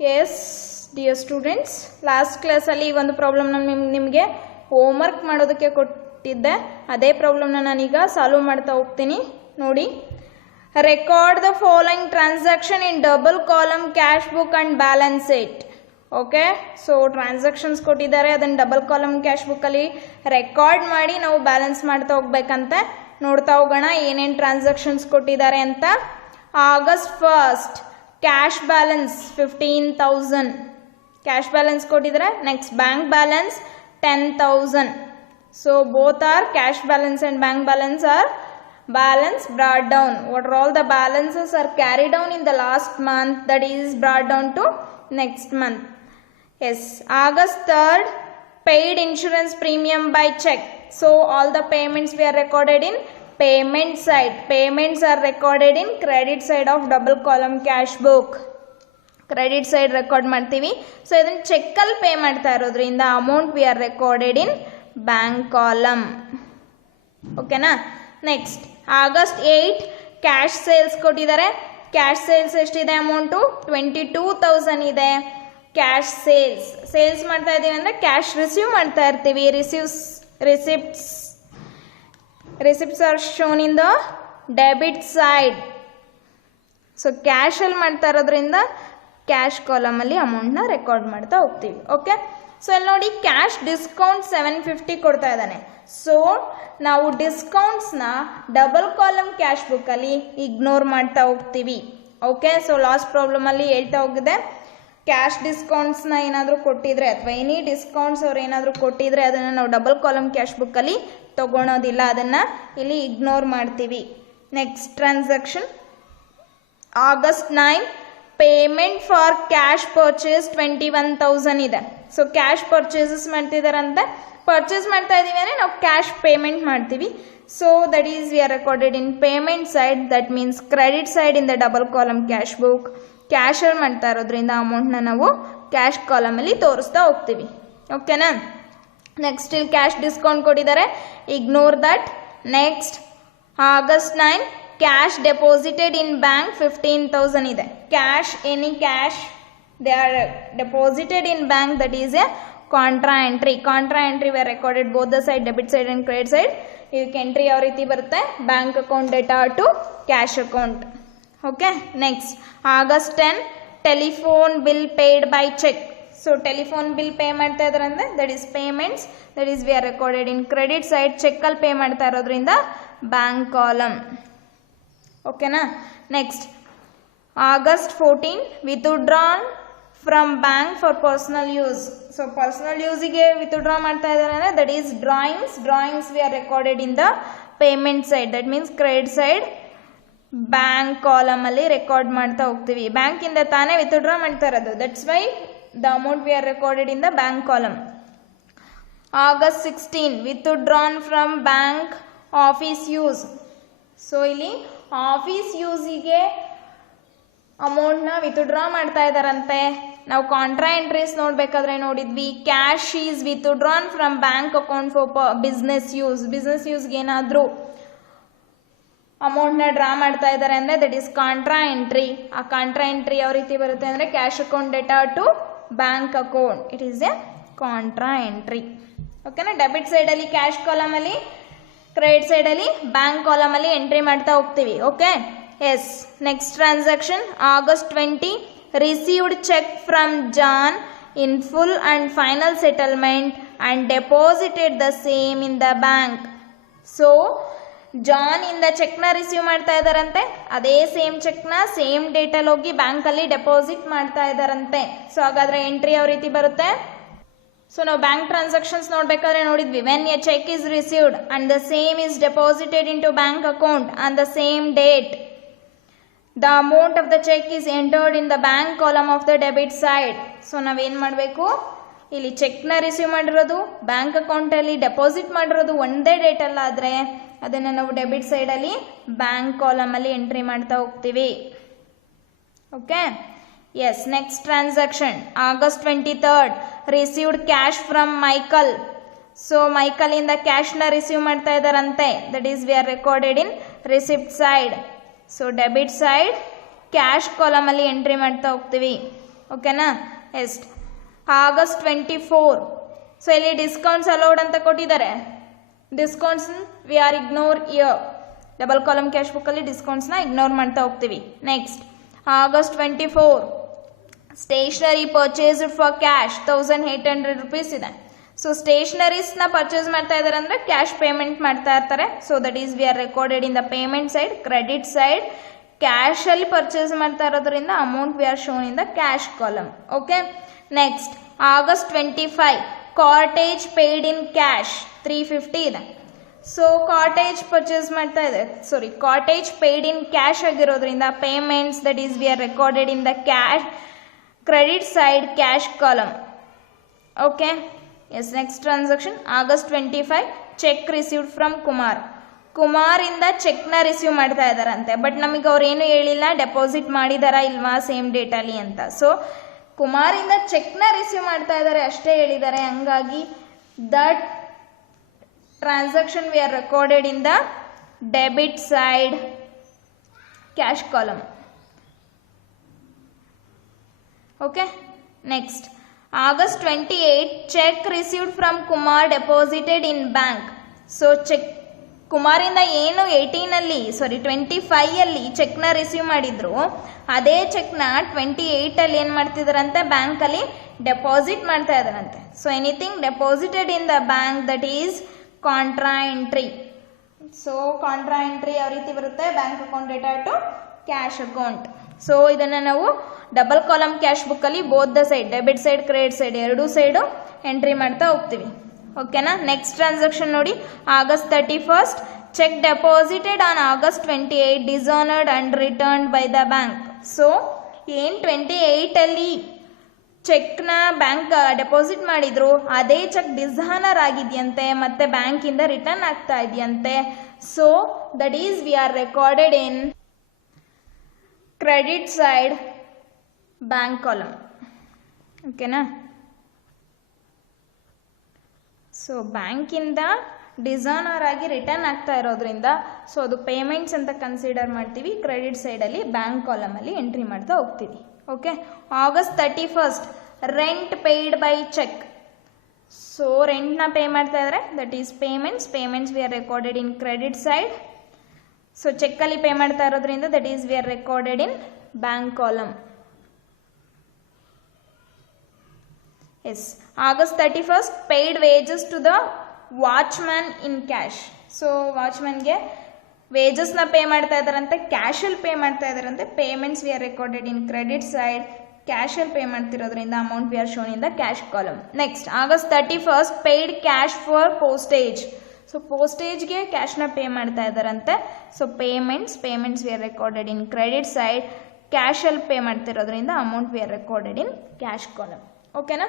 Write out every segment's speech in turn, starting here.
S dear students, last ಕ್ಲಾಸಲ್ಲಿ ಒಂದು ಪ್ರಾಬ್ಲಮ್ನ ನಿಮಗೆ ಹೋಮ್ವರ್ಕ್ ಮಾಡೋದಕ್ಕೆ ಕೊಟ್ಟಿದ್ದೆ. ಅದೇ ಪ್ರಾಬ್ಲಮ್ನ ನಾನೀಗ ಸಾಲ್ವ್ ಮಾಡ್ತಾ ಹೋಗ್ತೀನಿ. ನೋಡಿ, record the following transaction in double column cash book and balance it. Okay, so transactions ಕೊಟ್ಟಿದ್ದಾರೆ, ಅದನ್ನು ಡಬಲ್ ಕಾಲಮ್ ಕ್ಯಾಶ್ ಬುಕ್ಕಲ್ಲಿ ರೆಕಾರ್ಡ್ ಮಾಡಿ ನಾವು ಬ್ಯಾಲೆನ್ಸ್ ಮಾಡ್ತಾ ಹೋಗ್ಬೇಕಂತೆ. ನೋಡ್ತಾ ಹೋಗೋಣ ಏನೇನು ಟ್ರಾನ್ಸಾಕ್ಷನ್ಸ್ ಕೊಟ್ಟಿದ್ದಾರೆ ಅಂತ. August 1st cash balance 15,000 cash balance ಕೊಟ್ಟಿದ್ದಾರೆ. Next bank balance 10,000. So both are cash balance and bank balance are balance brought down. What are all the balances are carried down in the last month, that is brought down to next month. Yes, August 3rd paid insurance premium by check. So all the payments we are recorded in payment side. Payments are recorded in credit side of double column cash book. Credit side record ಮಾಡ್ತೀವಿ. So ಇದನ್ನು ಚೆಕ್ಕಲ್ಲಿ pay ಮಾಡ್ತಾ ಇರೋದ್ರಿಂದ amount we are recorded in bank column. ಓಕೆನಾ? Next August 8 cash sales ಕೊಟ್ಟಿದ್ದಾರೆ. Cash sales ಎಷ್ಟಿದೆ? Amount 22,000 ಇದೆ. Cash sales ಮಾಡ್ತಾ ಇದ್ದೀವಿ ಅಂದರೆ ಕ್ಯಾಶ್ ರಿಸೀವ್ ಮಾಡ್ತಾ ಇರ್ತೀವಿ. Receipts are shown in the debit side. So ಕ್ಯಾಶಲ್ಲಿ ಮಾಡ್ತಾ ಇರೋದ್ರಿಂದ ಕ್ಯಾಶ್ ಕಾಲಮಲ್ಲಿ ಅಮೌಂಟ್ನ ರೆಕಾರ್ಡ್ ಮಾಡ್ತಾ ಹೋಗ್ತೀವಿ. ಓಕೆ, ಸೊ ಇಲ್ಲಿ ನೋಡಿ, ಕ್ಯಾಶ್ ಡಿಸ್ಕೌಂಟ್ 750 ಕೊಡ್ತಾ ಇದ್ದಾನೆ. ಸೊ ನಾವು ಡಿಸ್ಕೌಂಟ್ಸ್ನ ಡಬಲ್ ಕಾಲಮ್ ಕ್ಯಾಶ್ ಬುಕ್ಕಲ್ಲಿ ಇಗ್ನೋರ್ ಮಾಡ್ತಾ ಹೋಗ್ತೀವಿ. ಓಕೆ, ಸೊ ಲಾಸ್ಟ್ ಪ್ರಾಬ್ಲಮಲ್ಲಿ ಹೇಳ್ತಾ ಹೋಗಿದೆ, ಕ್ಯಾಶ್ ಡಿಸ್ಕೌಂಟ್ಸ್ನ ಏನಾದರೂ ಕೊಟ್ಟಿದ್ರೆ ಅಥವಾ ಎನಿ ಡಿಸ್ಕೌಂಟ್ಸ್ ಅವ್ರು ಏನಾದರೂ ಕೊಟ್ಟಿದ್ರೆ ಅದನ್ನು ನಾವು ಡಬಲ್ ಕಾಲಮ್ ಕ್ಯಾಶ್ ಬುಕ್ಕಲ್ಲಿ ತೊಗೊಳೋದಿಲ್ಲ, ಅದನ್ನು ಇಲ್ಲಿ ಇಗ್ನೋರ್ ಮಾಡ್ತೀವಿ. Next transaction August 9 payment for cash purchase 21,000 ಇದೆ. ಸೊ ಕ್ಯಾಶ್ ಪರ್ಚೇಸಸ್ ಮಾಡ್ತಿದ್ದಾರಂತೆ. ಪರ್ಚೇಸ್ ಮಾಡ್ತಾ ಇದ್ದೀವಿ ಅಂದರೆ ನಾವು ಕ್ಯಾಶ್ ಪೇಮೆಂಟ್ ಮಾಡ್ತೀವಿ. So that is we are recorded in payment side, that means credit side in the double column cash book. ಕ್ಯಾಶಲ್ಲಿ ಮಾಡ್ತಾ ಇರೋದ್ರಿಂದ ಅಮೌಂಟ್ನ ನಾವು ಕ್ಯಾಶ್ ಕಾಲಮಲ್ಲಿ ತೋರಿಸ್ತಾ ಹೋಗ್ತೀವಿ. ಓಕೆನಾ? ನೆಕ್ಸ್ಟ್ ಇಲ್ಲಿ ಕ್ಯಾಶ್ ಡಿಸ್ಕೌಂಟ್ ಕೊಟ್ಟಿದ್ದಾರೆ, ignore that. Next August 9 cash deposited in bank 15,000 ಇದೆ. Cash, any cash they are deposited in bank, that is a contra entry. Contra entry we are recorded both the side, debit side and credit side. ಇದಕ್ಕೆ entry ಯಾವ ರೀತಿ ಬರುತ್ತೆ? Bank account data to cash account. Okay, next August 10 telephone bill paid by cheque. So telephone bill pay ಮಾಡ್ತಾ ಇದ್ದಾರೆ ಅಂದರೆ that is payments, that is we are recorded in credit side. ಚೆಕ್ಕಲ್ಲಿ pay ಮಾಡ್ತಾ ಇರೋದ್ರಿಂದ bank column. ಓಕೆನಾ? Next August 14 withdrawn from bank for personal use. So personal ಯೂಸಿಗೆ withdraw ಮಾಡ್ತಾ ಇದ್ದಾರೆ ಅಂದರೆ that is drawings we are recorded in the payment side, that means credit side bank ಕಾಲಮಲ್ಲಿ record ಮಾಡ್ತಾ ಹೋಗ್ತೀವಿ. ಬ್ಯಾಂಕಿಂದ ತಾನೇ ವಿತ್ಡ್ರಾ ಮಾಡ್ತಾ ಇರೋದು, that's why the amount we are recorded in the bank column. August 16 withdrawn from bank office use. So ಇಲ್ಲಿ office ಯೂಸಿಗೆ ಅಮೌಂಟ್ನ ವಿತ್ಡ್ರಾ ಮಾಡ್ತಾ ಇದ್ದಾರಂತೆ. ನಾವು ಕಾಂಟ್ರಾ ಎಂಟ್ರೀಸ್ ನೋಡಬೇಕಾದ್ರೆ ನೋಡಿದ್ವಿ, cash is withdrawn from bank account for business ಯೂಸ್ಗೆ ಏನಾದರೂ ಅಮೌಂಟ್ನ ಡ್ರಾ ಮಾಡ್ತಾ ಇದ್ದಾರೆ ಅಂದರೆ ದಟ್ ಈಸ್ ಕಾಂಟ್ರಾ ಎಂಟ್ರಿ. ಆ ಕಾಂಟ್ರಾ ಎಂಟ್ರಿ ಯಾವ ರೀತಿ ಬರುತ್ತೆ ಅಂದರೆ cash account data to bank account, it is a contra entry. ಓಕೆನಾ? ಡೆಬಿಟ್ ಸೈಡಲ್ಲಿ ಕ್ಯಾಶ್ ಕಾಲಮಲ್ಲಿ, ಕ್ರೆಡಿಟ್ ಸೈಡಲ್ಲಿ ಬ್ಯಾಂಕ್ ಕಾಲಮಲ್ಲಿ ಎಂಟ್ರಿ ಮಾಡ್ತಾ ಹೋಗ್ತೀವಿ. Okay, yes. Next transaction August 20 received cheque from John in full and final settlement and deposited the same in the bank. So John ಇಂದ ಚೆಕ್ನ receive ಮಾಡ್ತಾ ಇದ್ದಾರಂತೆ, ಅದೇ ಸೇಮ್ ಚೆಕ್ನ ಸೇಮ್ ಡೇಟಲ್ಲಿ ಹೋಗಿ ಬ್ಯಾಂಕಲ್ಲಿ ಡೆಪಾಸಿಟ್ ಮಾಡ್ತಾ ಇದ್ದಾರಂತೆ. ಸೊ ಹಾಗಾದರೆ ಎಂಟ್ರಿ ಯಾವ ರೀತಿ ಬರುತ್ತೆ? ಸೊ ನಾವು ಬ್ಯಾಂಕ್ ಟ್ರಾನ್ಸಾಕ್ಷನ್ಸ್ ನೋಡಬೇಕಾದ್ರೆ ನೋಡಿದ್ವಿ, when a cheque is received and the same is deposited into bank account on the same date, the amount of the cheque is entered in the bank column of the debit side. So ನಾವೇನು ಮಾಡಬೇಕು? ಇಲ್ಲಿ ಚೆಕ್ನ receive ಮಾಡಿರೋದು, bank ಅಕೌಂಟಲ್ಲಿ deposit ಮಾಡಿರೋದು ಒಂದೇ ಡೇಟಲ್ಲಾದರೆ ಅದನ್ನು ನಾವು ಡೆಬಿಟ್ ಸೈಡಲ್ಲಿ ಬ್ಯಾಂಕ್ ಕಾಲಮಲ್ಲಿ ಎಂಟ್ರಿ ಮಾಡ್ತಾ ಹೋಗ್ತೀವಿ. Okay, yes. Next transaction August 23 received cash from Michael. So ಮೈಕಲಿಂದ ಕ್ಯಾಶ್ನ ರಿಸೀವ್ ಮಾಡ್ತಾ ಇದ್ದಾರಂತೆ, that is we are recorded in receipt side. So debit side cash ಕಾಲಮಲ್ಲಿ ಎಂಟ್ರಿ ಮಾಡ್ತಾ ಹೋಗ್ತೀವಿ. ಓಕೆನಾ. ಎಷ್ಟು August 24. ಸೊ ಇಲ್ಲಿ ಡಿಸ್ಕೌಂಟ್ಸ್ ಅಲೌಡ್ ಅಂತ ಕೊಟ್ಟಿದ್ದಾರೆ. Discounts we are ignore here. Double column cash ಬುಕ್ಕಲ್ಲಿ ಡಿಸ್ಕೌಂಟ್ಸ್ನ ಇಗ್ನೋರ್ ಮಾಡ್ತಾ ಹೋಗ್ತೀವಿ. Next August 24 stationery purchased for cash 1800 rupees ಇದೆ. ಸೊ ಸ್ಟೇಷನರೀಸ್ನ ಪರ್ಚೇಸ್ ಮಾಡ್ತಾ ಇದ್ದಾರೆ ಅಂದರೆ ಕ್ಯಾಶ್ ಪೇಮೆಂಟ್ ಮಾಡ್ತಾ ಇರ್ತಾರೆ. So that is we are recorded in the payment side. Credit side ಕ್ಯಾಶಲ್ಲಿ ಪರ್ಚೇಸ್ ಮಾಡ್ತಾ ಇರೋದ್ರಿಂದ amount we are shown in the cash column. Okay. Next August 25 cottage paid in cash 350 ಇದೆ. So cartage purchase ಮಾಡ್ತಾ ಇದೆ, sorry cartage paid in cash ಆಗಿರೋದ್ರಿಂದ payments that is we are recorded in the cash credit side cash column. Okay. Yes. Next transaction August 25 cheque received from Kumar. ಕುಮಾರಿಂದ ಚೆಕ್ನ receive ಮಾಡ್ತಾ ಇದ್ದಾರಂತೆ. But ನಮಗೆ ಅವ್ರು ಏನು ಹೇಳಿಲ್ಲ ಡೆಪಾಸಿಟ್ ಮಾಡಿದಾರಾ ಇಲ್ವಾ ಸೇಮ್ ಡೇಟಲ್ಲಿ ಅಂತ. ಸೊ ಕುಮಾರಿಂದ ಚೆಕ್ನ ರಿಸೀವ್ ಮಾಡ್ತಾ ಇದ್ದಾರೆ ಅಷ್ಟೇ ಹೇಳಿದ್ದಾರೆ. ಹಂಗಾಗಿ that transaction we are recorded in the debit side cash column. Okay. Next August 28 cheque received from Kumar deposited in bank. So cheque ಕುಮಾರಿಂದ ಏನು 25 ಚೆಕ್ನ ರಿಸೀವ್ ಮಾಡಿದ್ರು ಅದೇ ಚೆಕ್ನ 28 ಏನು ಮಾಡ್ತಿದ್ದಾರಂತೆ ಬ್ಯಾಂಕಲ್ಲಿ ಡೆಪಾಸಿಟ್ ಮಾಡ್ತಾ ಇದ್ದಾರಂತೆ. So anything deposited in the bank that is contra entry. So contra entry ಯಾವ ರೀತಿ ಬರುತ್ತೆ, bank account data to cash account. So ಇದನ್ನು ನಾವು ಡಬಲ್ ಕಾಲಮ್ ಕ್ಯಾಶ್ ಬುಕ್ಕಲ್ಲಿ both the side debit side credit side ಎರಡೂ side entry ಮಾಡ್ತಾ ಹೋಗ್ತೀವಿ. ಓಕೆನಾ. ನೆಕ್ಸ್ಟ್ ಟ್ರಾನ್ಸಾಕ್ಷನ್ ನೋಡಿ August 31 cheque deposited on August 28 dishonoured and returned by the bank. So ಏನು 28 ಚೆಕ್ನ ಬ್ಯಾಂಕ್ ಡೆಪಾಸಿಟ್ ಮಾಡಿದ್ರು ಅದೇ ಚೆಕ್ ಡಿಸಾನರ್ ಆಗಿದೆಯಂತೆ ಮತ್ತೆ ಬ್ಯಾಂಕಿಂದ ರಿಟರ್ನ್ ಆಗ್ತಾ ಇದೆಯಂತೆ. So that is we are recorded in credit side bank column. ಓಕೆನಾ. ಸೊ ಬ್ಯಾಂಕಿಂದ ಡಿಸಾನರ್ ಆಗಿ ರಿಟರ್ನ್ ಆಗ್ತಾ ಇರೋದ್ರಿಂದ ಸೊ ಅದು ಪೇಮೆಂಟ್ಸ್ ಅಂತ ಕನ್ಸಿಡರ್ ಮಾಡ್ತೀವಿ. ಕ್ರೆಡಿಟ್ ಸೈಡಲ್ಲಿ ಬ್ಯಾಂಕ್ ಕಾಲಮಲ್ಲಿ ಎಂಟ್ರಿ ಮಾಡ್ತಾ ಹೋಗ್ತೀವಿ. Okay. August 31 rent paid by cheque. So ರೆಂಟ್ನ ಪೇ ಮಾಡ್ತಾ ಇದ್ದಾರೆ that is payments we are recorded in credit side. So ಚೆಕ್ಕಲ್ಲಿ ಪೇ ಮಾಡ್ತಾ ಇರೋದ್ರಿಂದ that is we are recorded in bank column. Yes. August 31 paid wages to the watchman in cash. So ವಾಚ್ಮ್ಯಾನ್ಗೆ ವೇಜಸ್ನ pay ಮಾಡ್ತಾ ಇದ್ದಾರಂತೆ, ಕ್ಯಾಶಲ್ಲಿ ಪೇ ಮಾಡ್ತಾ ಇದ್ದಾರಂತೆ. Payments we are recorded in credit side. ಕ್ಯಾಶಲ್ಲಿ ಪೇ ಮಾಡ್ತಿರೋದ್ರಿಂದ amount we are shown in the cash column. Next August 31 paid cash for postage. So ಪೋಸ್ಟೇಜ್ಗೆ ಕ್ಯಾಶ್ನ ಪೇ ಮಾಡ್ತಾ ಇದ್ದಾರಂತೆ. So payments we are recorded in credit side. ಕ್ಯಾಶಲ್ಲಿ pay ಮಾಡ್ತಿರೋದ್ರಿಂದ amount we are recorded in cash column. ಓಕೆನಾ.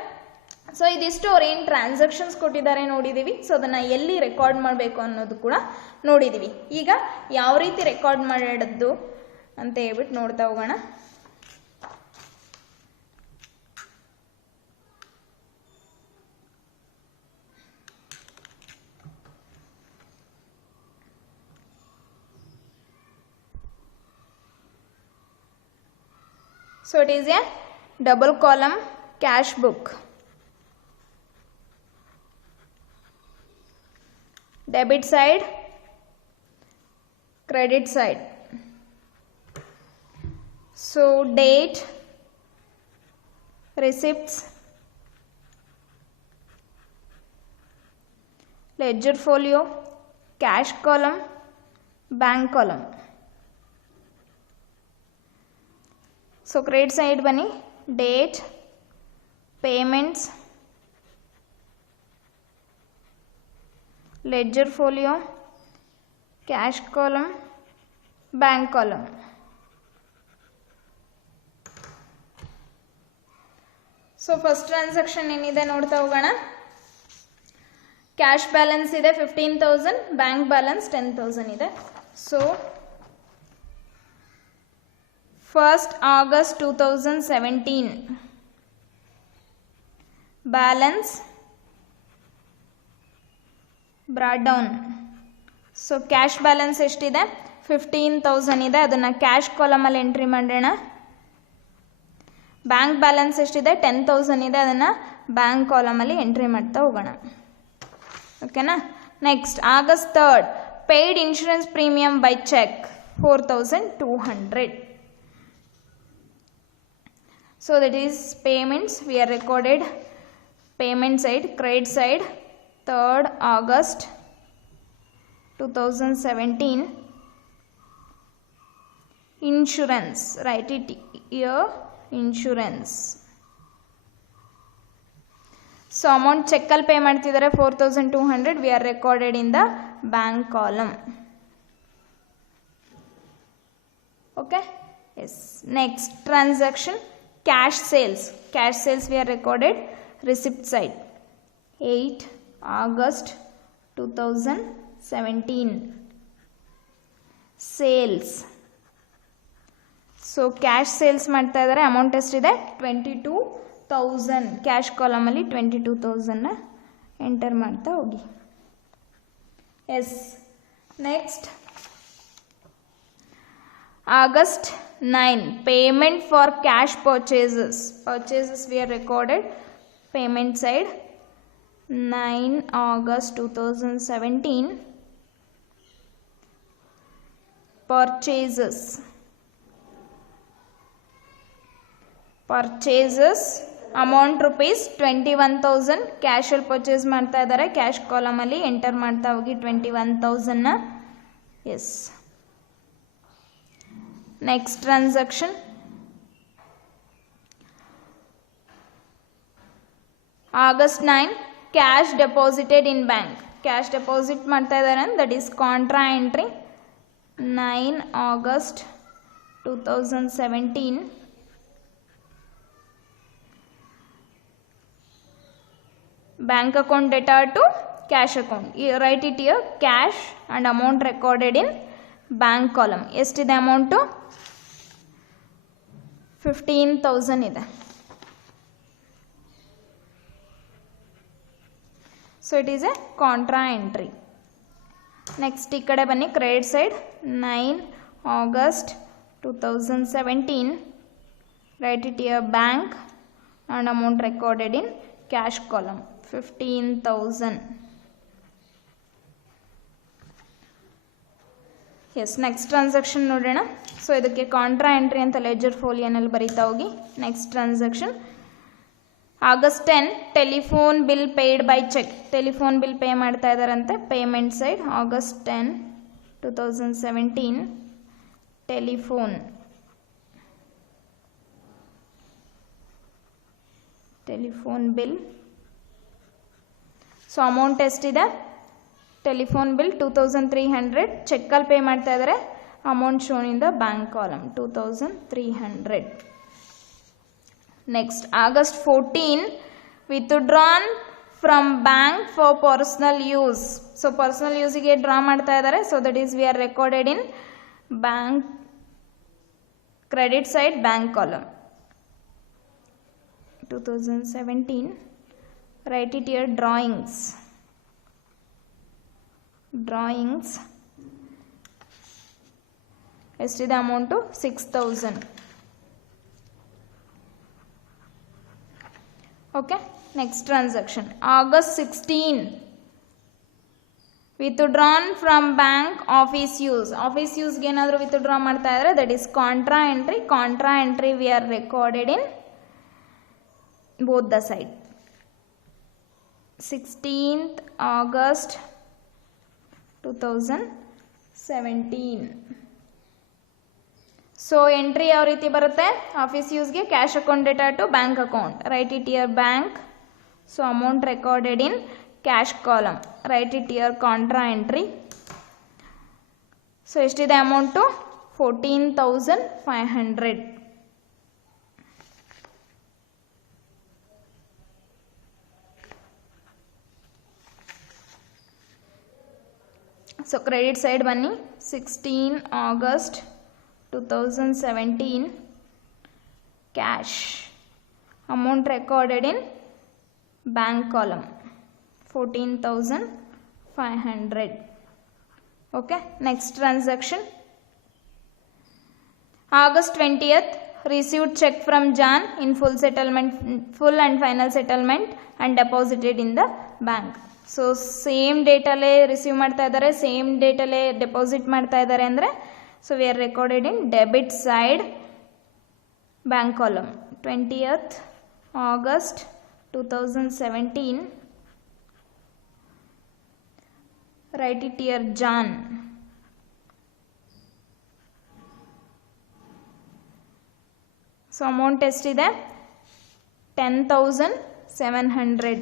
So ಇದಿಷ್ಟು ಅವ್ರು ಏನು ಟ್ರಾನ್ಸಾಕ್ಷನ್ಸ್ ಕೊಟ್ಟಿದ್ದಾರೆ ನೋಡಿದ್ದೀವಿ. ಸೊ ಅದನ್ನು ಎಲ್ಲಿ ರೆಕಾರ್ಡ್ ಮಾಡಬೇಕು ಅನ್ನೋದು ಕೂಡ ನೋಡಿದ್ದೀವಿ. ಈಗ ಯಾವ ರೀತಿ ರೆಕಾರ್ಡ್ ಮಾಡೋದು ಅಂತ ಹೇಳ್ಬಿಟ್ಟು ನೋಡ್ತಾ ಹೋಗೋಣ. So it is a double column cash book. Debit side, credit side. So date, receipts, ledger folio, cash column, bank column. So credit side bani date, payments, ledger folio, cash column, bank column. So first transaction ಏನಿದೆ ನೋಡ್ತಾ ಹೋಗೋಣ. Cash balance ಇದೆ 15,000, bank balance 10,000 ಇದೆ. So first August 2017 balance brought down. So cash balance ಎಷ್ಟಿದೆ 15,000 ಇದೆ. ಅದನ್ನು cash ಕಾಲಮಲ್ಲಿ entry ಮಾಡೋಣ. ಬ್ಯಾಂಕ್ ಬ್ಯಾಲೆನ್ಸ್ ಎಷ್ಟಿದೆ 10,000 ಇದೆ, ಅದನ್ನು ಬ್ಯಾಂಕ್ ಕಾಲಮಲ್ಲಿ ಎಂಟ್ರಿ ಮಾಡ್ತಾ ಹೋಗೋಣ. ಓಕೆನಾ. Next August 3rd paid insurance premium by cheque 4,200. So that is payments we are recorded payment side, credit side 3rd August 2017. Insurance, write it here, insurance. So amount check ಅಲ್ಲಿ pay ಮಾಡ್ತಿದ್ದಾರೆ 4,200, we are recorded in the bank column. Okay, yes. Next transaction, cash sales. Cash sales we are recorded receipt side 8 August 2017. Sales. So cash sales ಮಾಡ್ತಾ ಇದ್ದಾರೆ. Amount ಎಷ್ಟಿದೆ 22,000. Cash ಕಾಲಮಲ್ಲಿ 22,000ನ enter ಮಾಡ್ತಾ ಹೋಗಿ. Yes. Next August 9 payment for cash purchases. Purchases we are recorded payment side 9 August 2017. Purchases. Amount rupees 21,000. ಕ್ಯಾಶಲ್ಲಿ purchase ಮಾಡ್ತಾ ಇದ್ದಾರೆ. Cash ಕಾಲಮಲ್ಲಿ enter ಮಾಡ್ತಾ ಹೋಗಿ 21,000ನ. Yes. Next transaction August 9 cash deposited in bank. Cash deposit ಮಾಡ್ತಾ ಇದ್ದಾರೆ, that is contra entry 9 August 2017. Bank account data to cash account. You write it here, cash and amount recorded in bank column. ಎಷ್ಟಿದೆ amount 15,000 ಇದೆ. So it is a contra entry. Next ಈ ಕಡೆ ಬನ್ನಿ, credit side 9 August 2017. Write it here, bank and amount recorded in cash column 15,000. Yes. Next transaction ನೋಡೋಣ. So ಇದಕ್ಕೆ contra entry ಅಂತ ledger ಫೋಲಿಯೋನಲ್ಲಿ ಬರೀತಾ ಹೋಗಿ. Next transaction August 10 telephone bill paid by cheque. Telephone bill pay ಮಾಡ್ತಾ ಇದ್ದಾರಂತೆ. Payment side August 10 2017. Telephone bill. So amount ಎಷ್ಟಿದೆ telephone bill 2,300. ಚೆಕ್ಕಲ್ಲಿ ಪೇ ಮಾಡ್ತಾ ಇದ್ದಾರೆ. Amount shown in the bank column 2,300. Next August 14 withdrawn from bank for personal use. So personal ಯೂಸಿಗೆ draw ಮಾಡ್ತಾ ಇದ್ದಾರೆ. So that is we are recorded in bank credit side bank column 2017. Write it here, drawings. ಎಷ್ಟಿದೆ amount 6,000. Okay. Next transaction August 16 withdrawn from bank office use. Office ಯೂಸ್ಗೆ ಏನಾದರೂ withdraw ಮಾಡ್ತಾ ಇದ್ದಾರೆ, that is contra entry. Contra entry we are recorded in both the side 16th August 2017. ಸೊ entry ಯಾವ ರೀತಿ ಬರುತ್ತೆ, office ಯೂಸ್ಗೆ cash account data to bank account. Write it here bank. So amount recorded in cash column. Right it year contra entry. So ಎಷ್ಟಿದೆ amount 14,500. So credit side ಬನ್ನಿ 16 August 2017. Cash amount recorded in bank column 14,500. Okay. Next transaction August 20th received check from John in full and final settlement and deposited in the bank. So same ಡೇಟಲ್ಲೇ ರಿಸೀವ್ ಮಾಡ್ತಾ ಇದ್ದಾರೆ, same ಡೇಟಲ್ಲೇ deposit ಮಾಡ್ತಾ ಇದ್ದಾರೆ ಅಂದರೆ so we are recorded in debit side bank column. 20th August 2017. Write it here, John. ಸೊ amount ಎಷ್ಟಿದೆ? 10,700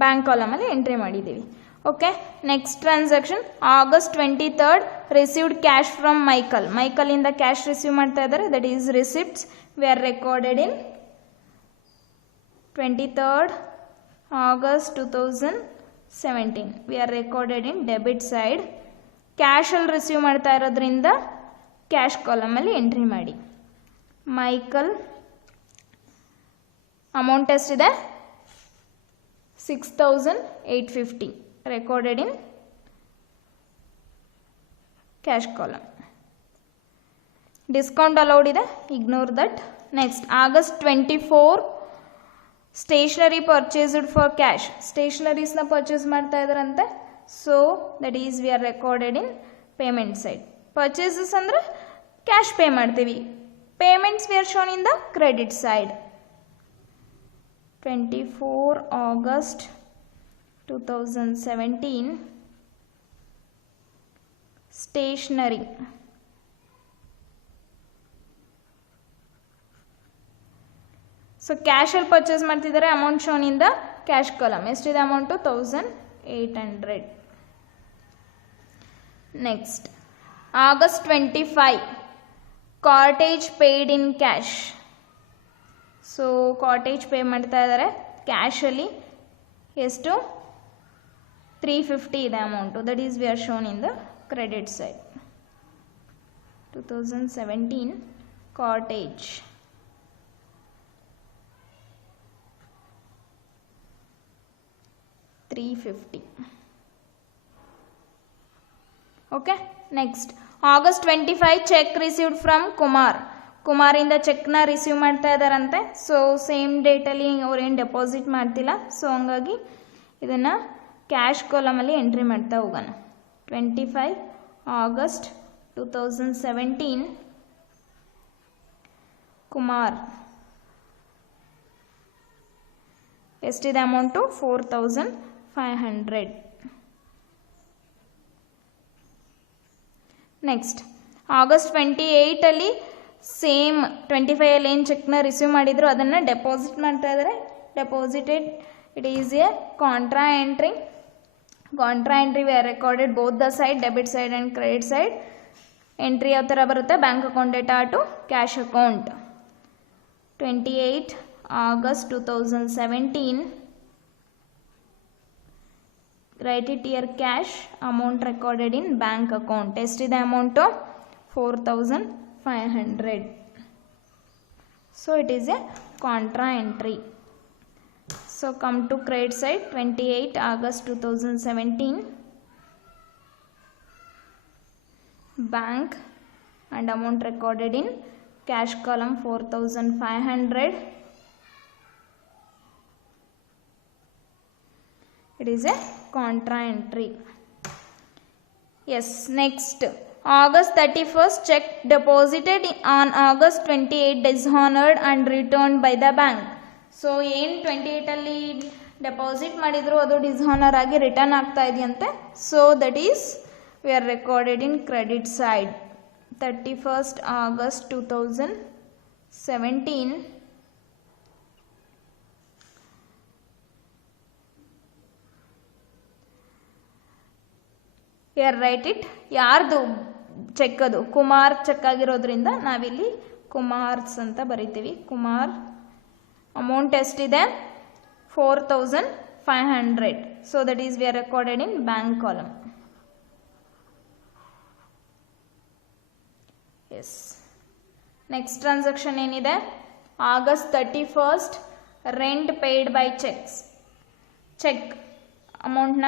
ಬ್ಯಾಂಕ್ ಕಾಲಮಲ್ಲಿ ಎಂಟ್ರಿ ಮಾಡಿದ್ದೀವಿ. Okay, next transaction August 23rd received cash from ಮೈಕಲಿಂದ ಕ್ಯಾಶ್ ರಿಸೀವ್ ಮಾಡ್ತಾ ಇದ್ದಾರೆ, that is receipts. We are recorded in 23rd August 2017. We are recorded in debit side. ಕ್ಯಾಶಲ್ಲಿ receive ಮಾಡ್ತಾ ಇರೋದ್ರಿಂದ cash ಕಾಲಮಲ್ಲಿ ಎಂಟ್ರಿ ಮಾಡಿ. ಮೈಕಲ್ ಅಮೌಂಟ್ ಎಷ್ಟಿದೆ? 6,850 recorded in cash column. Discount allowed ಇದೆ, ignore that. Next August 24 stationery purchased for cash. ಸ್ಟೇಷನರೀಸ್ನ purchase ಮಾಡ್ತಾ ಇದ್ದಾರಂತೆ, so that is we are recorded in payment side. Purchases ಅಂದರೆ ಕ್ಯಾಶ್ ಪೇ ಮಾಡ್ತೀವಿ, payments we are shown in the credit side. 24 August 2017 stationery. So ಕ್ಯಾಶಲ್ಲಿ purchase ಮಾಡ್ತಿದ್ದಾರೆ, amount shown in the cash column. ಎಷ್ಟಿದೆ amount? 1,800. Next August 25 cottage paid in cash. So cottage pay ಮಾಡ್ತಾ ಇದ್ದಾರೆ ಕ್ಯಾಶಲ್ಲಿ. ಎಷ್ಟು? 350 ಇದೆ amount, that is we are shown in the credit side. 2017 cottage. $350. Okay, next August 25 cheque received from ಕುಮಾರಿಂದ ಚೆಕ್ನ receive ಮಾಡ್ತಾ ಇದ್ದಾರಂತೆ. ಸೊ ಸೇಮ್ ಡೇಟಲ್ಲಿ ಅವ್ರೇನು ಡೆಪಾಸಿಟ್ ಮಾಡ್ತಿಲ್ಲ, ಸೊ ಹಂಗಾಗಿ ಇದನ್ನು ಕ್ಯಾಶ್ ಕಾಲಮಲ್ಲಿ ಎಂಟ್ರಿ ಮಾಡ್ತಾ ಹೋಗೋಣ. 25 August 2017 ಕುಮಾರ್. ಎಷ್ಟಿದೆ ಅಮೌಂಟು? 4,500. ನೆಕ್ಸ್ಟ್ August 28 ಸೇಮ್ 25 ಏನು ಚೆಕ್ನ ರಿಸೀವ್ ಮಾಡಿದ್ರು ಅದನ್ನು ಡೆಪಾಸಿಟ್ ಮಾಡ್ತಾ ಇದ್ದಾರೆ. Deposited, it is a contra entry. Contra entry we are recorded both the side, debit side and credit side. Entry ಯಾವ ಥರ ಬರುತ್ತೆ? Bank account data to cash account. 28 August 2017. Write it here, cash amount recorded in bank account. ಎಷ್ಟಿದೆ amount? 4,500. So it is a contra entry. So come to credit side. 28 August 2017 bank and amount recorded in cash column 4,500. It is a contra entry. Yes, next August 31st check deposited on August 28 dishonored and returned by the bank. So ಏನು 28 ಅಲ್ಲಿ deposit ಮಾಡಿದ್ರು ಅದು ಡಿಸ್ಹಾನರ್ ಆಗಿ return ಆಗ್ತಾ ಇದೆಯಂತೆ. So that is we are recorded in credit side. 31st August 2017 ಯಾರು right it, ಯಾರ್ದು check ಅದು? ಕುಮಾರ್ ಚೆಕ್ ಆಗಿರೋದ್ರಿಂದ ನಾವಿಲ್ಲಿ ಕುಮಾರ್ಸ್ ಅಂತ ಬರಿತೀವಿ. ಕುಮಾರ್. ಅಮೌಂಟ್ ಎಷ್ಟಿದೆ? 4,500. So that is we are recorded in bank column. Yes. Next transaction ಏನಿದೆ? August 31st rent paid by cheques. Cheque ಅಮೌಂಟ್ನ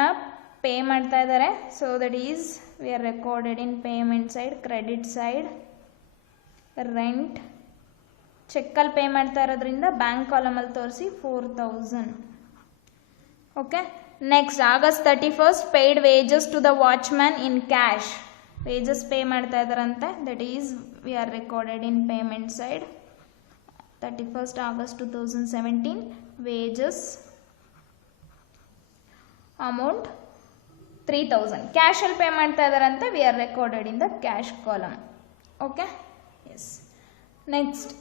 ಪೇ ಮಾಡ್ತಾ ಇದ್ದಾರೆ. So that is we are recorded in payment side. Credit side rent ಚೆಕ್ಕಲ್ಲಿ pay ಮಾಡ್ತಾ ಇರೋದ್ರಿಂದ bank ಕಾಲಮಲ್ಲಿ ತೋರಿಸಿ 4000. Okay. Next August 31st paid wages to the watchman in cash. Wages pay ಮಾಡ್ತಾ ಇದ್ದಾರಂತೆ. That is we are recorded in payment side. 31st August 2017 wages amount 3000. ಕ್ಯಾಶಲ್ಲಿ pay ಮಾಡ್ತಾ ಇದ್ದಾರಂತೆ. We are recorded in the cash column. Okay. Yes. Next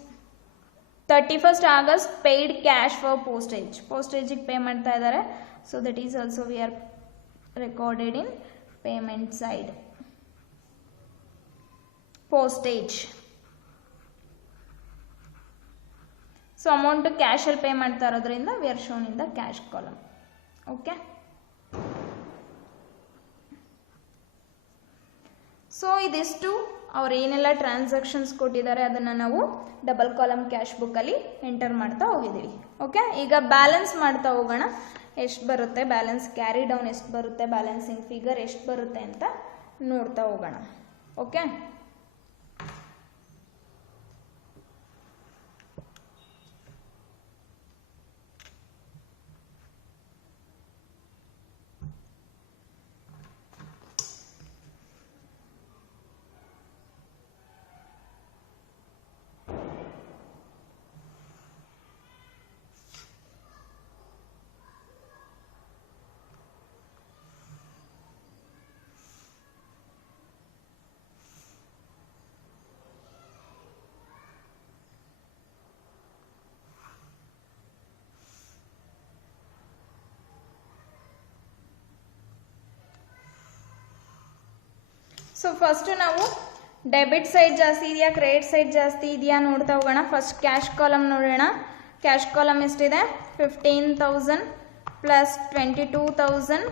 31st August paid cash for postage. ಪೋಸ್ಟೇಜಿಗೆ pay ಮಾಡ್ತಾ ಇದ್ದಾರೆ. So that is also we are recorded in payment side. Postage. So amount ಕ್ಯಾಶಲ್ಲಿ pay ಮಾಡ್ತಾ ಇರೋದ್ರಿಂದ we are shown in the cash column. Okay. So ಇದಿಷ್ಟು ಅವ್ರು ಏನೆಲ್ಲ transactions ಕೊಟ್ಟಿದ್ದಾರೆ ಅದನ್ನು ನಾವು ಡಬಲ್ ಕಾಲಮ್ ಕ್ಯಾಶ್ ಬುಕ್ಕಲ್ಲಿ ಎಂಟರ್ ಮಾಡ್ತಾ ಹೋಗಿದ್ದೀವಿ. ಓಕೆ. ಈಗ ಬ್ಯಾಲೆನ್ಸ್ ಮಾಡ್ತಾ ಹೋಗೋಣ. ಎಷ್ಟು ಬರುತ್ತೆ ಬ್ಯಾಲೆನ್ಸ್, ಕ್ಯಾರಿ ಡೌನ್ ಎಷ್ಟು ಬರುತ್ತೆ, ಬ್ಯಾಲೆನ್ಸಿಂಗ್ ಫಿಗರ್ ಎಷ್ಟು ಬರುತ್ತೆ ಅಂತ ನೋಡ್ತಾ ಹೋಗೋಣ. ಓಕೆ. ಸೊ ಫಸ್ಟ್ ನಾವು ಡೆಬಿಟ್ ಸೈಡ್ ಜಾಸ್ತಿ ಇದೆಯಾ ಕ್ರೆಡಿಟ್ ಸೈಡ್ ಜಾಸ್ತಿ ಇದೆಯಾ ನೋಡ್ತಾ ಹೋಗೋಣ. ಫಸ್ಟ್ ಕ್ಯಾಶ್ ಕಾಲಮ್ ನೋಡೋಣ. ಕ್ಯಾಶ್ ಕಾಲಮ್ ಎಷ್ಟಿದೆ? 15,000 ಪ್ಲಸ್ 22,000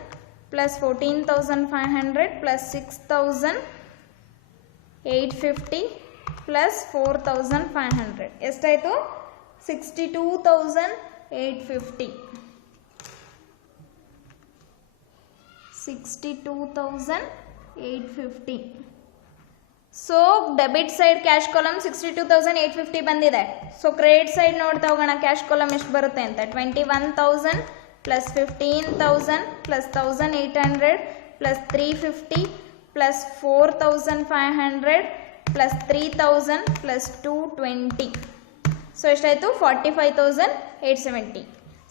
ಪ್ಲಸ್ 14,500 ಪ್ಲಸ್ 6,850 ಪ್ಲಸ್ 4,500 ಎಷ್ಟಾಯಿತು? 62,850. 62,850. So debit side cash column 62,850 ಬಂದಿದೆ. ಸೊ ಕ್ರೆಡಿಟ್ ಸೈಡ್ ನೋಡ್ತಾ ಹೋಗೋಣ ಕ್ಯಾಶ್ ಕಾಲಮ್ ಎಷ್ಟು ಬರುತ್ತೆ ಅಂತ. 21,000 plus 15,000 plus 1,800 plus 350 plus 4,500 plus 3,000 plus 220. So ಎಷ್ಟಾಯಿತು? 45,870.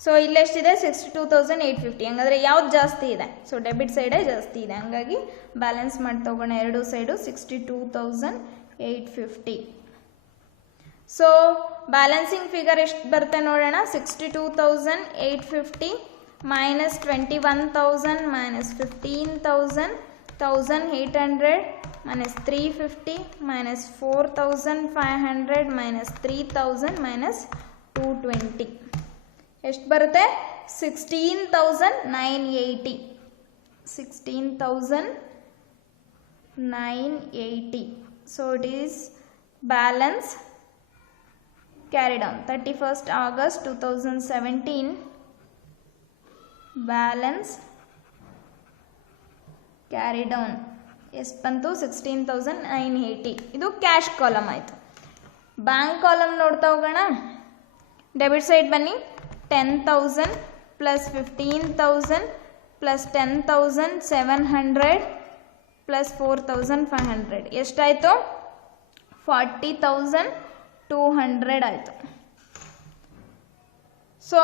ಸೊ ಇಲ್ಲೆಷ್ಟಿದೆ? 62,850. ಹಂಗಾದರೆ ಯಾವ್ದು ಜಾಸ್ತಿ ಇದೆ? ಸೊ ಡೆಬಿಟ್ ಸೈಡೇ ಜಾಸ್ತಿ ಇದೆ. ಹಂಗಾಗಿ ಬ್ಯಾಲೆನ್ಸ್ ಮಾಡ್ತಾ ಹೋಗೋಣ ಎರಡು ಸೈಡು. 62,850. ಸೊ ಬ್ಯಾಲೆನ್ಸಿಂಗ್ ಫಿಗರ್ ಎಷ್ಟು ಬರುತ್ತೆ ನೋಡೋಣ. 62,850 minus 21,000 minus 15,000 1,800 minus 350 minus 4,500 minus 3,000 minus 220 ಎಷ್ಟು ಬರುತ್ತೆ? 16,980. 16,980. So it is balance carry down 31st August 2017 balance carry down ಎಷ್ಟು ಬಂತು? 16,980. ಇದು ಕ್ಯಾಶ್ ಕಾಲಮ್ ಆಯಿತು. ಬ್ಯಾಂಕ್ ಕಾಲಮ್ ನೋಡ್ತಾ ಹೋಗೋಣ. ಡೆಬಿಟ್ ಸೈಡ್ ಬನ್ನಿ. 10,000 ಪ್ಲಸ್ 15,000 ಪ್ಲಸ್ 10,700 ಪ್ಲಸ್ 4,500 ಎಷ್ಟಾಯಿತು? 40,200 ಆಯಿತು. So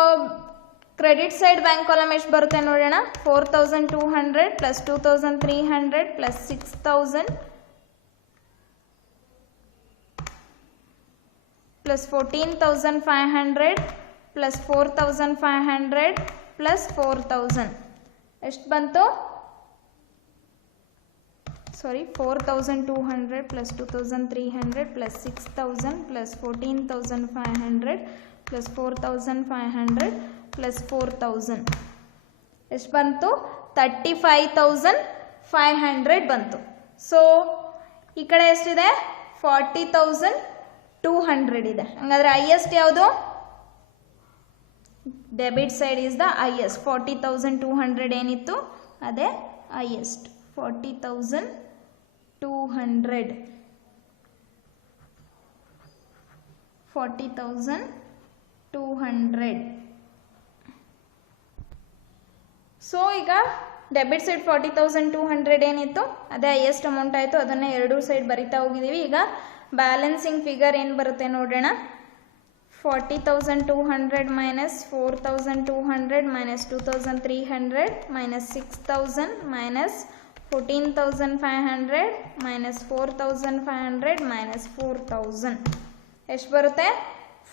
credit side bank column ಎಷ್ಟು ಬರುತ್ತೆ ನೋಡೋಣ. 4,200 plus 2,300 plus 6,000 plus 14,500 plus 4,500 plus 4,000 ಎಷ್ಟು ಬಂತು? 4,200 plus 2,300 plus 6,000 plus 14,500 plus 4,500 plus 4,000 ಎಷ್ಟು ಬಂತು? 35,500 ಬಂತು. ಸೊ ಈ ಕಡೆ ಎಷ್ಟಿದೆ? 40,200 ಇದೆ. ಹಂಗಾದ್ರೆ ಹೈಯೆಸ್ಟ್ ಯಾವುದು? Debit side is the highest. 40,200 ಏನಿತ್ತು? ಅದೇ ಹೈಯೆಸ್ಟ್ 40,200. 40,200. ಸೊ ಈಗ ಡೆಬಿಟ್ ಸೈಡ್ 40,200 ಏನಿತ್ತು ಅದೇ ಹೈಯೆಸ್ಟ್ ಅಮೌಂಟ್ ಆಯಿತು, ಅದನ್ನು ಎರಡೂ ಸೈಡ್ ಬರಿತಾ ಹೋಗಿದ್ದೀವಿ. ಈಗ ಬ್ಯಾಲೆನ್ಸಿಂಗ್ ಫಿಗರ್ ಏನು ಬರುತ್ತೆ ನೋಡೋಣ. 40,200 minus 4,200 minus 2,300 minus 6,000 minus 14,500 minus 4,500 minus 4,000 ಎಷ್ಟು ಬರುತ್ತೆ?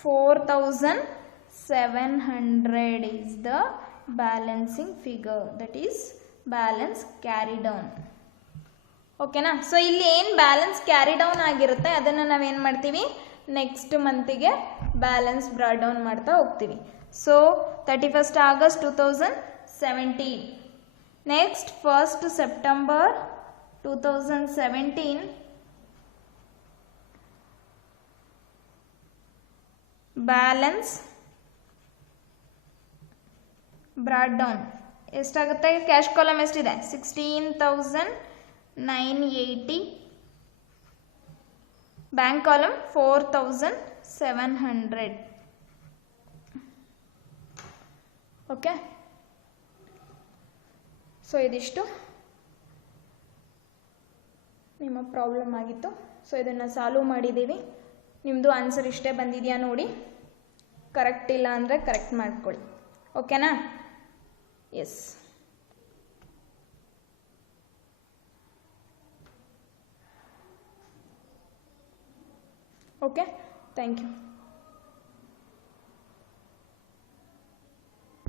4,700 is the balancing figure, that is balance carry down. ಓಕೆನಾ? ಸೊ ಇಲ್ಲಿ ಏನು ಬ್ಯಾಲೆನ್ಸ್ ಕ್ಯಾರಿ ಡೌನ್ ಆಗಿರುತ್ತೆ ಅದನ್ನು ನಾವೇನು ಮಾಡ್ತೀವಿ, ನೆಕ್ಸ್ಟ್ ಮಂತಿಗೆ ಬ್ಯಾಲೆನ್ಸ್ ಬ್ರಾ ಡೌನ್ ಮಾಡ್ತಾ ಹೋಗ್ತೀವಿ. So 31st August 2017, next 1st September 2017 balance brought down ಎಷ್ಟಾಗುತ್ತೆ? ಕ್ಯಾಶ್ ಕಾಲಮ್ ಎಷ್ಟಿದೆ? 16,980. Bank column 4,700. ಓಕೆ, ಸೊ ಇದಿಷ್ಟು ನಿಮ್ಮ ಪ್ರಾಬ್ಲಮ್ ಆಗಿತ್ತು. ಸೊ ಇದನ್ನು ಸಾಲ್ವ್ ಮಾಡಿದ್ದೀವಿ. ನಿಮ್ಮದು ಆನ್ಸರ್ ಇಷ್ಟೇ ಬಂದಿದೆಯಾ ನೋಡಿ, ಕರೆಕ್ಟ್ ಇಲ್ಲ ಅಂದರೆ ಕರೆಕ್ಟ್ ಮಾಡ್ಕೊಳ್ಳಿ. ಓಕೆನಾ? ಎಸ್. Okay, thank you.